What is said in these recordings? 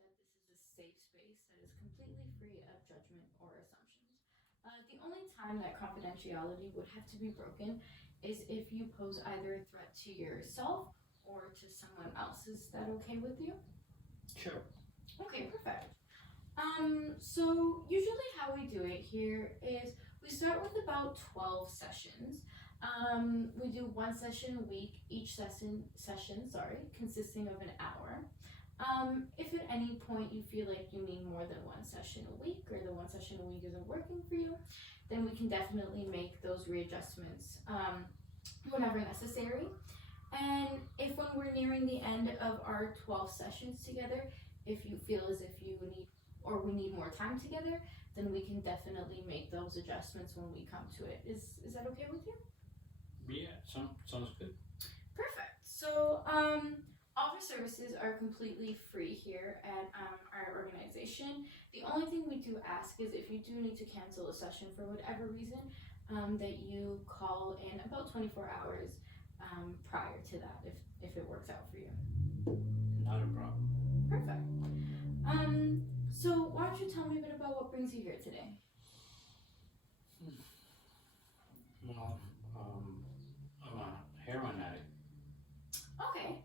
that this is a safe space that is completely free of judgment or assumptions. The only time that confidentiality would have to be broken is if you pose either a threat to yourself or to someone else. Is that okay with you? Sure. Okay, perfect. So usually how we do it here is we start with about 12 sessions. We do one session a week, each session, consisting of an hour. If at any point you feel like you need more than one session a week or the one session a week isn't working for you, then we can definitely make those readjustments whenever necessary. And if when we're nearing the end of our 12 sessions together, if you feel as if you need or we need more time together, then we can definitely make those adjustments when we come to it. Is that okay with you? Yeah, sounds good. Perfect. So all of our services are completely free here at our organization. The only thing we do ask is if you do need to cancel a session for whatever reason, that you call in about 24 hours prior to that if it works out for you. Not a problem. Perfect. So why don't you tell me a bit about what brings you here today? Well, I'm a heroin addict. Okay.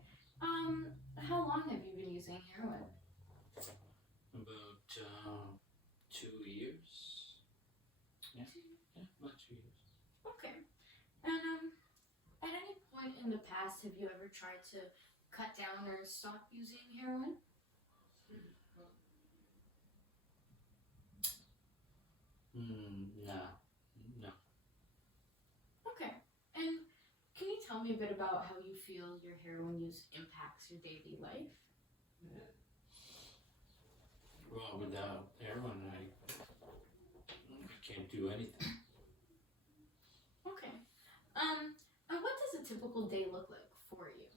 How long have you been using heroin? About 2 years. Yeah, about 2 years. Okay. And at any point in the past, have you ever tried to cut down or stop using heroin? No. Okay. And can you tell me a bit about how you feel your heroin use impacts your daily life? Well, without heroin, I can't do anything. Okay. And what does a typical day look like for you?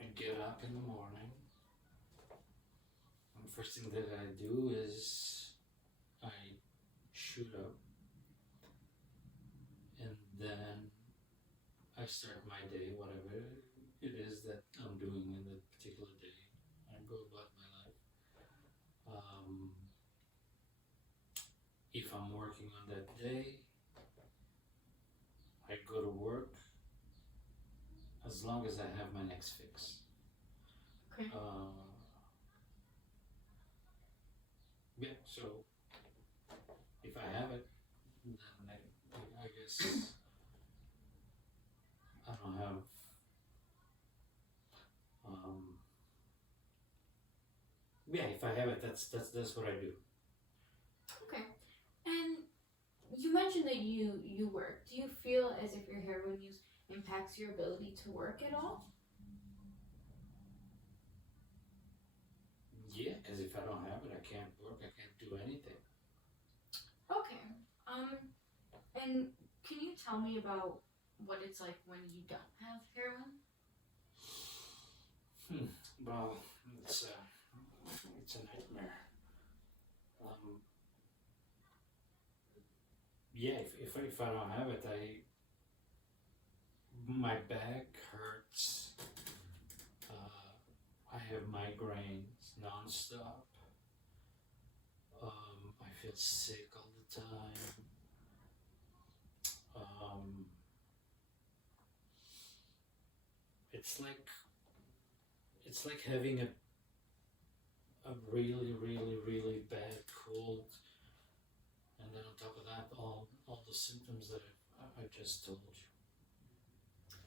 I get up in the morning. And the first thing that I do is I shoot up, and then I start my day, whatever it is that I'm doing in the particular day. I go about my life. If I'm working on that day, I go to work as long as I have my next fix. Okay. Yeah, so if I have it, then I guess I don't have if I have it, that's what I do. Okay. And you mentioned that you work. Do you feel as if your heroin use impacts your ability to work at all? Yeah, because if I don't have it, I can't work. I can't do anything. Okay. And can you tell me about what it's like when you don't have heroin? Well, it's a nightmare. Yeah, if I don't have it, my back hurts. I have migraines nonstop. I feel sick all the time. It's like having a really, really, really bad cold, and then on top of that, all the symptoms that I just told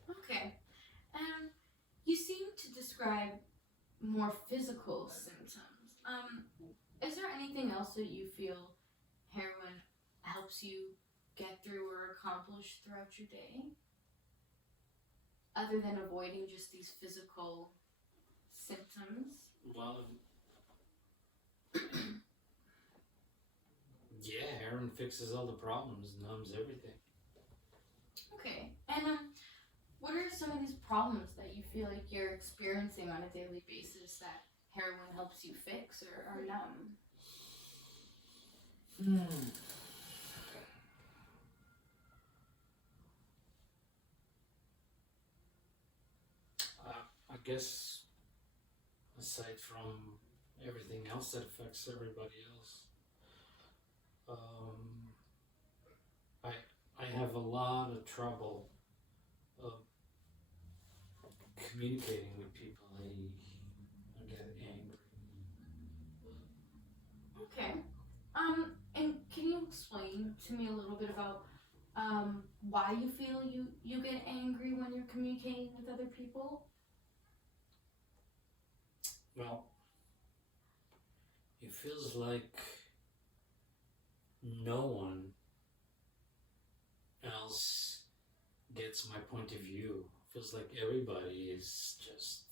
you. Okay. You seem to describe more physical symptoms. Is there anything else that you feel heroin helps you get through or accomplish throughout your day? Other than avoiding just these physical symptoms? Well, yeah, heroin fixes all the problems, numbs everything. Okay. And what are some of these problems that you feel like you're experiencing on a daily basis that heroin helps you fix or numb? I guess aside from everything else that affects everybody else, um, I I have a lot of trouble uh, communicating with people. I get angry. Okay. And can you explain to me a little bit about why you feel you get angry when you're communicating with other people? Well, it feels like no one else gets my point of view. Feels like everybody is just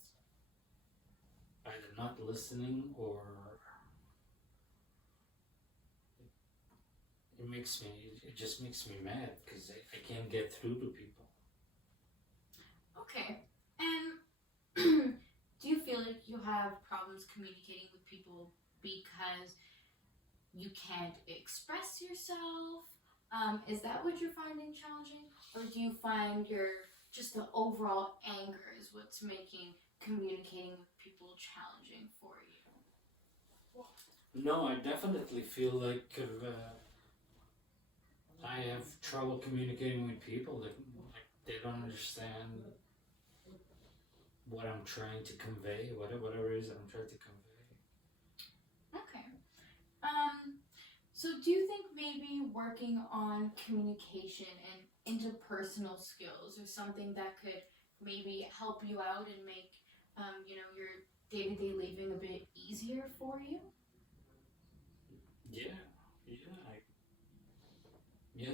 either not listening or it just makes me mad because I can't get through to people. Okay. And do you feel like you have problems communicating with people because you can't express yourself? Is that what you're finding challenging? Or do you find just the overall anger is what's making communicating with people challenging for you? No, I definitely feel like I have trouble communicating with people that like they don't understand what I'm trying to convey, whatever it is that I'm trying to convey. Okay. Um, so do you think maybe working on communication and interpersonal skills or something that could maybe help you out and make your day-to-day living a bit easier for you? Yeah, yeah, yeah.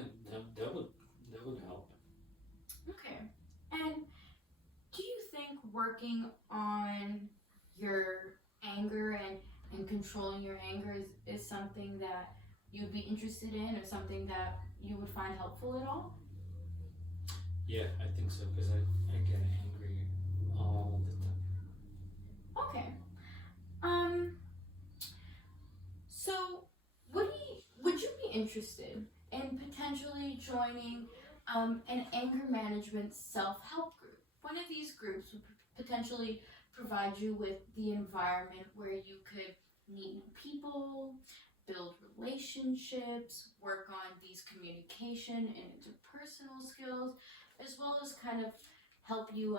That would help. Okay. And do you think working on your anger and controlling your anger is something that you'd be interested in or something that you would find helpful at all? Yeah, I think so because I get angry all the time. Okay. Um, so would you be interested in potentially joining an anger management self-help group? One of these groups would potentially provide you with the environment where you could meet new people, build relationships, work on these communication and interpersonal skills, as well as kind of help you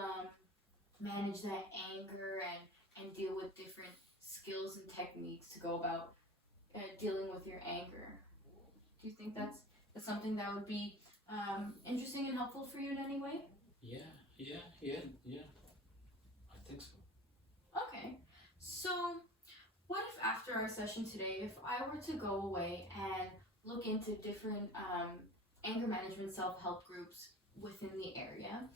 manage that anger and deal with different skills and techniques to go about dealing with your anger. Do you think that's something that would be interesting and helpful for you in any way? Yeah, yeah, yeah, yeah. I think so. Okay. So, what if after our session today, if I were to go away and look into different anger management self help groups within the area,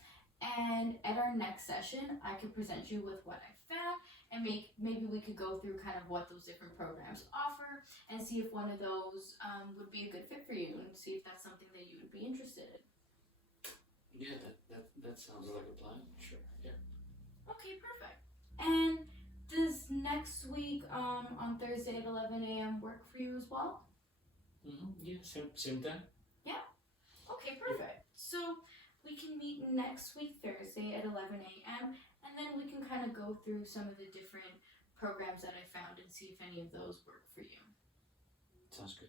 and at our next session, I could present you with what I found, and maybe we could go through kind of what those different programs offer, and see if one of those would be a good fit for you, and see if that's something that you would be interested in. Yeah, that sounds like a plan. Sure. Yeah. Okay, perfect. And does next week on Thursday at 11 a.m. work for you as well? Yeah. Same time. Yeah. Okay, perfect. So we can meet next week Thursday at 11 a.m. and then we can kind of go through some of the different programs that I found and see if any of those work for you. Sounds good.